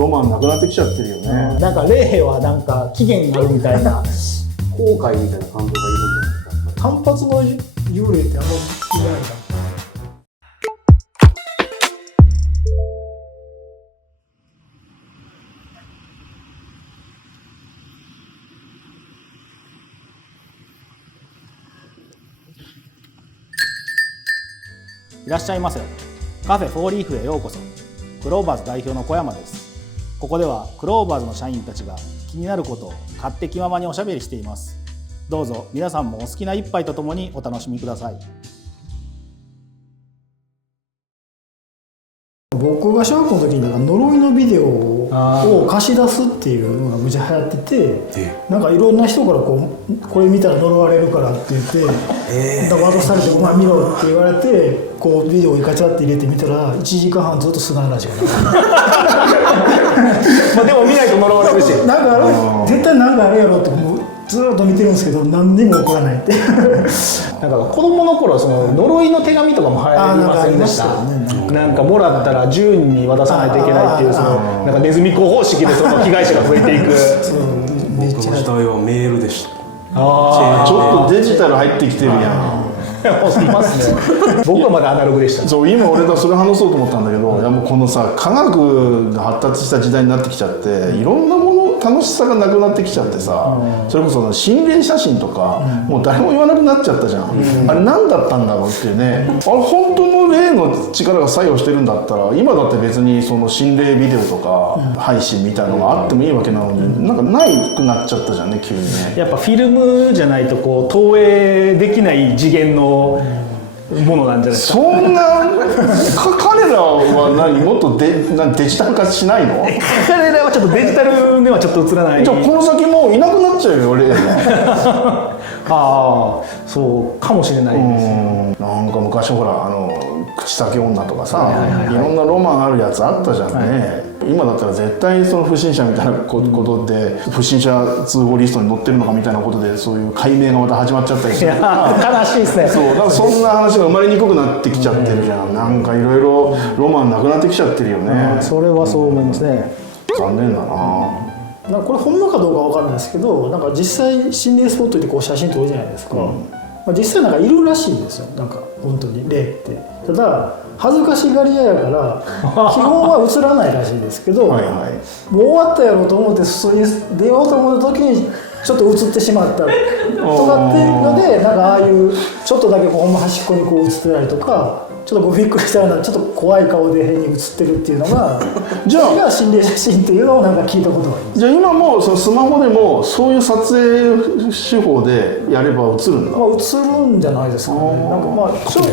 ロマンなくなってきちゃってるよね。なんか霊はなんか期限があるみたいな後悔みたいな感情がいるんじゃないですか。単発の幽霊ってあんまりいないじゃん。いらっしゃいませ。カフェフォーリーフへようこそ。クローバーズ代表の小山です。ここではクローバーズの社員たちが気になることを勝手気ままにおしゃべりしています。どうぞ皆さんもお好きな一杯とともにお楽しみください。僕が小学校の時になんか呪いのビデオを貸し出すっていうのがむちゃ流行ってて、なんかいろんな人からこれ見たら呪われるからって言って、だから渡されて「お前見ろ」って言われてこうビデオにガチャって入れてみたら1時間半ずっと砂嵐が流れてまあでも見ないと呪われるし、なんかあれ絶対なんかあるやろってもうずっと見てるんですけど何にも起こらないってなんか子供の頃その呪いの手紙とかも流行りませんでした。なんかもらったら10人に渡さないといけないっていうそのなんかネズミ講方式でその被害者が増えていく僕の時代はメールでした。ちょっとデジタル入ってきてるやん。いますね。僕はまだアナログでした。そう今俺がそれ話そうと思ったんだけど、いやもうこのさ科学が発達した時代になってきちゃっていろんなもの楽しさがなくなってきちゃってさ、それこそ心霊写真とかもう誰も言わなくなっちゃったじゃん。あれ何だったんだろうっていうね。あれ本当の霊の力が作用してるんだったら今だって別にその心霊ビデオとか配信みたいなのがあってもいいわけなのに、なんかないくなっちゃったじゃんね急にね。やっぱフィルムじゃないとこう投影できない次元のものなんじゃないですか。そんな彼らはもっとデジタル化しないの？彼らはちょっとデジタルではちょっと映らない。じゃあこの先もういなくなっちゃうよ俺。ああそうかもしれないです。なんか昔ほら口先女とかさ、いろんなロマンあるやつあったじゃんね。今だったら絶対その不審者みたいなことで不審者通報リストに載ってるのかみたいなことでそういう解明がまた始まっちゃったりして、悲しいですね。そうだからそんな話が生まれにくくなってきちゃってるじゃん。なんかいろいろロマンなくなってきちゃってるよね。それはそう思いますね。残念だな。なんかこれ本物かどうかわからないですけど、なんか実際心霊スポットでこう写真撮るじゃないですか、まあ、実際なんかいるらしいんですよ。なんか本当に霊ってただ恥ずかしがり屋やから基本は映らないらしいですけどはい、もう終わったやろうと思って普通に出ようと思った時にちょっと映ってしまったとかっていうので、なんかああいうちょっとだけこうほんま端っこにこう映ってたりとか、ちょっとこうびっくりしたようなちょっと怖い顔で変に映ってるっていうのがじゃあそれが心霊写真っていうのをなんか聞いたことがあります。じゃあ今もそのスマホでもそういう撮影手法でやれば映るんだ。まあ映るんじゃないですかね。なんかまあちょっと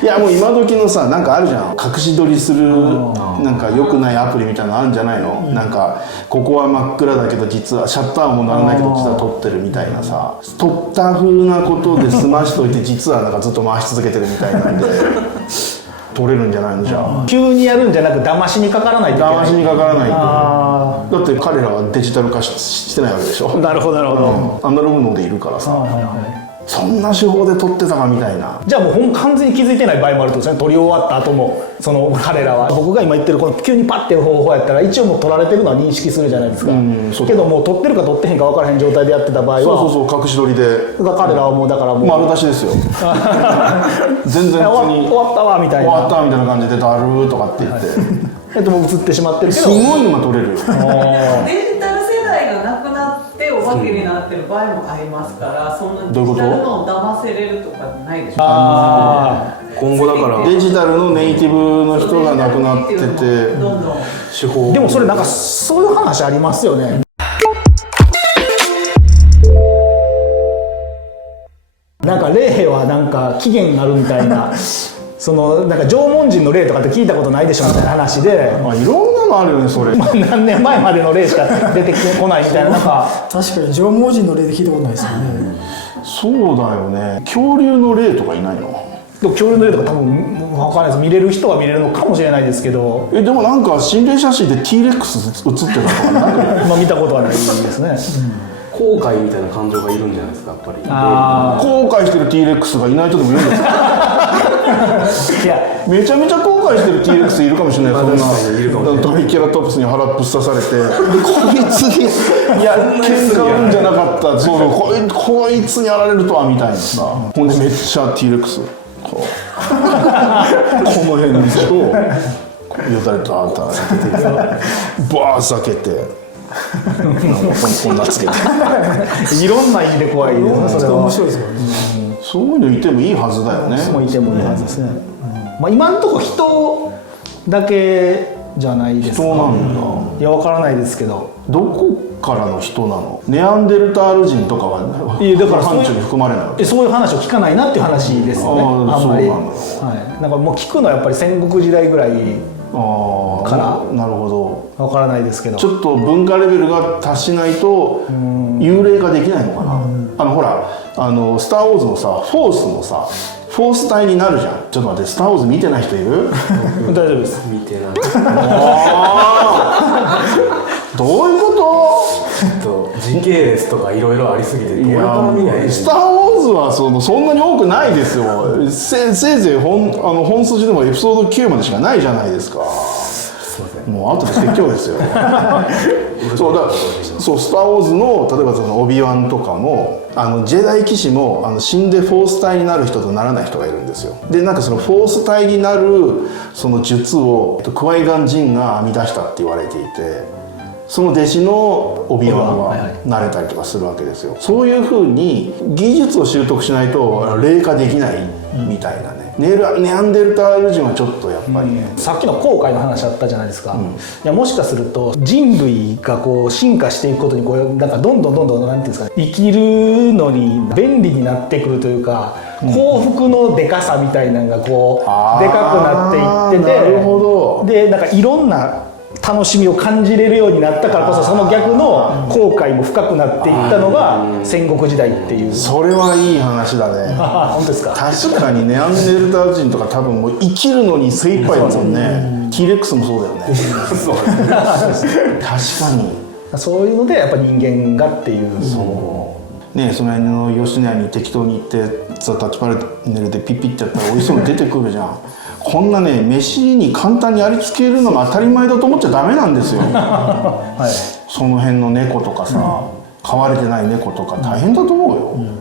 いやもう今時のさなんかあるじゃん、隠し撮りするなんか良くないアプリみたいなのあるんじゃないの、なんかここは真っ暗だけど実はシャッターもならないけど実は撮ってるみたいなさ、撮った風なことで済ましといて実はなんかずっと回し続けてるみたいなんで撮れるんじゃないの。じゃあ急にやるんじゃなく騙しにかからないといけない。騙しにかからないと。だって彼らはデジタル化してないわけでしょ。なるほどなるほど、アナログのでいるからさ、そんな手法で撮ってたかみたいな。じゃあもう完全に気づいてない場合もあるってことですね。撮り終わった後もその彼らは僕が今言ってるこの急にパッてやる方法やったら一応もう撮られてるのは認識するじゃないですか、けどもう撮ってるか撮ってへんか分からへん状態でやってた場合はそう隠し撮りで彼らはもうだからもう丸出しですよ全然普通に終わったわみたいな終わったみたいな感じでだるーとかって言ってもう映ってしまってるけどすごいのが撮れるよデジタル世代がなくなってお化けになってる場合もありますから、そんなデジタルのを騙せれるとかないでしょ。今後だからデジタルのネイティブの人が亡くなってて手法でもそれなんかそういう話ありますよね。なんか霊はなんか期限があるみたいなそのなんか縄文人の霊とかって聞いたことないでしょみたいな話で、まあいろんなのあるよねそれ。何年前までの霊しか出てこないみたいな、なんか確かに縄文人の例で聞いたことないですよね。そうだよね。恐竜の霊とかいないの？でも恐竜の霊とか多分分からないです。見れる人は見れるのかもしれないですけど、でもなんか心霊写真で T-Rex 写ってたとかなんかまあ見たことはないですね。後悔みたいな感情がいるんじゃないですかやっぱり。あ後悔してる T-Rex がいない人でもいるんですかいやめちゃめちゃ後悔してる T-Rex いるかもしれない、そんな確かにいるかもしれないトリケラトプスに腹ぶっ刺されてこいつにいや喧嘩売るんじゃなかった、そうこいつにやられるとはみたいなさ、ほんでめっちゃ T-Rex この辺でしょ、よだれとあんた避けてバーッ避けてこんなつけていろんな意味で怖いよね、それは面白いですよね。そういうのいてもいいはずだよね。もういてもいいはずですね、まあ、今のところ人だけじゃないですか。人なんだ、いや分からないですけど、どこからの人なの？ネアンデルタール人とかはいやだから範疇に含まれないわけ？そういう話を聞かないなっていう話ですよね、あーあんまり。そうなんだはい、なんかもう聞くのはやっぱり戦国時代ぐらいあからなるほど。分からないですけど、ちょっと文化レベルが達しないと幽霊化できないのかな。ほらスター・ウォーズのさフォースのさフォース体になるじゃん。ちょっと待って、スター・ウォーズ見てない人いる？大丈夫です。見てない。どういうこ時系列とかいろいろありすぎてどと？れから見ないスター・ウォーズはそんなに多くないですよ。せいぜい本筋でもエピソード9までしかないじゃないですか。もう後で説教ですよ。そうだ、そうスター・ウォーズの例えばそのオビワンとかもジェダイ騎士も死んでフォース体になる人とならない人がいるんですよ。でなんかそのフォース体になるその術をクワイガン・ジンが編み出したって言われていて、その弟子のオビワンはなれたりとかするわけですよ。そういうふうに技術を習得しないと霊化できないみたいなね。ネアンデルタール人はちょっとやっぱりね、さっきの航海の話あったじゃないですか、いやもしかすると人類がこう進化していくことにこうなんかどんどんなんていうんですかね、生きるのに便利になってくるというか、幸福のでかさみたいなのがこうでかくなっていってて、なるほど。でなんかいろんな楽しみを感じれるようになったからこそ、その逆の後悔も深くなっていったのが戦国時代っていう。それはいい話だね。本当ですか。確かにネアンデルタール人とか多分もう生きるのに精一杯だもんね。T-Rex もそうだよね。そうですね。確かに。そういうのでやっぱ人間がっていう。ね、その辺の吉野家に適当に行ってタッチパネルでピッピッてやったら美味しそうに出てくるじゃん。こんなね飯に簡単にありつけるのが当たり前だと思っちゃダメなんですよ。はい、その辺の猫とかさ、飼われてない猫とか大変だと思うよ。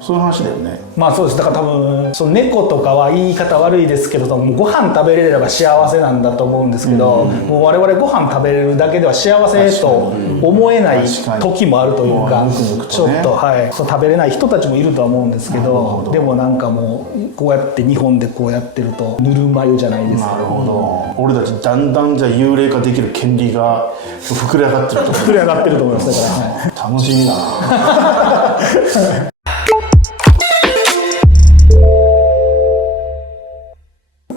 そういう話だよね。まあそうです。だから多分その猫とかは言い方悪いですけどもうご飯食べれれば幸せなんだと思うんですけど、もう我々ご飯食べれるだけでは幸せと思えない時もあるというか、ちょっとはいそう食べれない人たちもいるとは思うんですけど、でもなんかもうこうやって日本でこうやってるとぬるま湯じゃないですか。なるほど。俺たちだんだんじゃあ幽霊化できる権利が膨れ上がってると膨れ上がってると思います。だから、はい、楽しみだな。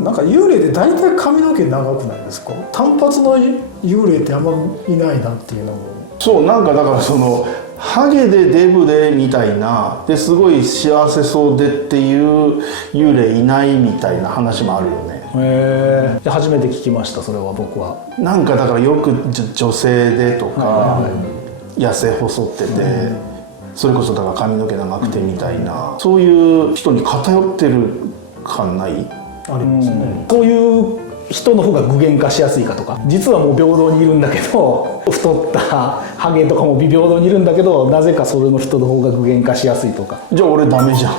なんか幽霊で大体髪の毛長くないですか？単発の幽霊ってあんまいないなっていうのも。そうなんかだからそのハゲでデブでみたいなですごい幸せそうでっていう幽霊いないみたいな話もあるよね。へえ。初めて聞きましたそれは僕は。なんかだからよく女性でとか痩せ細ってて、それこそだから髪の毛長くてみたいな、そういう人に偏ってる感ない？ありますね。そういう人の方が具現化しやすいかとか、実はもう平等にいるんだけど太ったハゲとかも微平等にいるんだけど、なぜかそれの人の方が具現化しやすいとか。じゃあ俺ダメじゃん。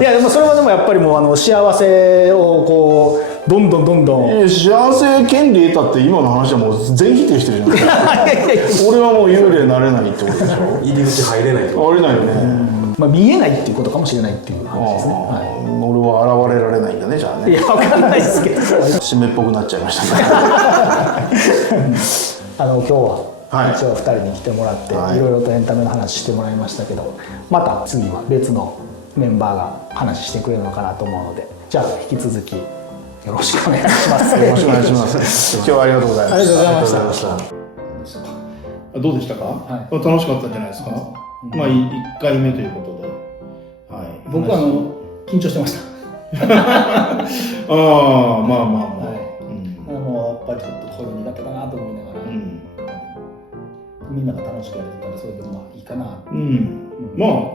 いやでもそれはでもやっぱりもう幸せをこうどんどん幸せ権利得たって今の話はもう全否定してるじゃない俺はもう幽霊になれないってことでしょ。入り口入れないと。入れないよね。まあ見えないっていうことかもしれないっていう話ですね。俺は現れられないんだねじゃあね。いや分かんないですけど締めっぽくなっちゃいましたね。今日ははい一応2人に来てもらって、はいいろいろとエンタメの話してもらいましたけど、また次は別のメンバーが話してくれるのかなと思うので、じゃあ引き続きよろしくお願いします。よろしくお願いします。今日はありがとうございました。ありがとうございました。ありがとうございました。どうでしたか？はい楽しかったんじゃないですか？まあ1回目ということで、はい。僕は緊張してました。ああまあまあまあ。もうやっぱりちょっとこれ苦手だなと思いながら、みんなが楽しくやれてたらそれでまあいいかな。まあ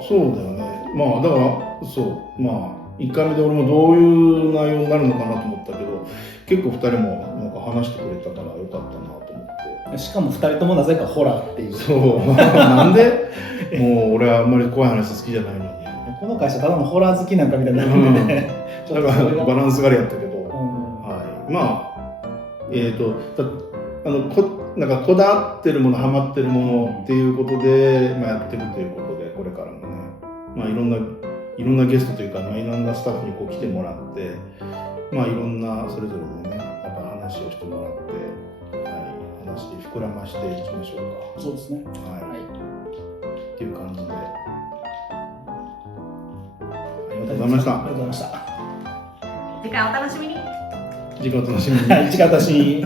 そうだよね。まあだからそうまあ1回目で俺もどういう内容になるのかなと思ったけど、結構2人もなんか話してくれたからよかったなと思って。しかも2人ともなぜかホラーっていう。そうなんでもう俺はあんまり怖い話好きじゃないのに、この会社ただのホラー好きなんかみたいになってね、だからバランスがありやったけど、うんはい、まあなんかこだわってるもの、ハマってるものっていうことで、まあ、やってるということで、これからもね、まあ、いろんなゲストというか、まあ、いろんなスタッフにこう来てもらって、まあ、いろんなそれぞれでね、また話をしてもらって、はい、話膨らましていきましょうか。そうですね。はい、っていう感じで、ありがとうございました。ありがとうございました。次回お楽しみに。次回お楽しみに。はい、一方し。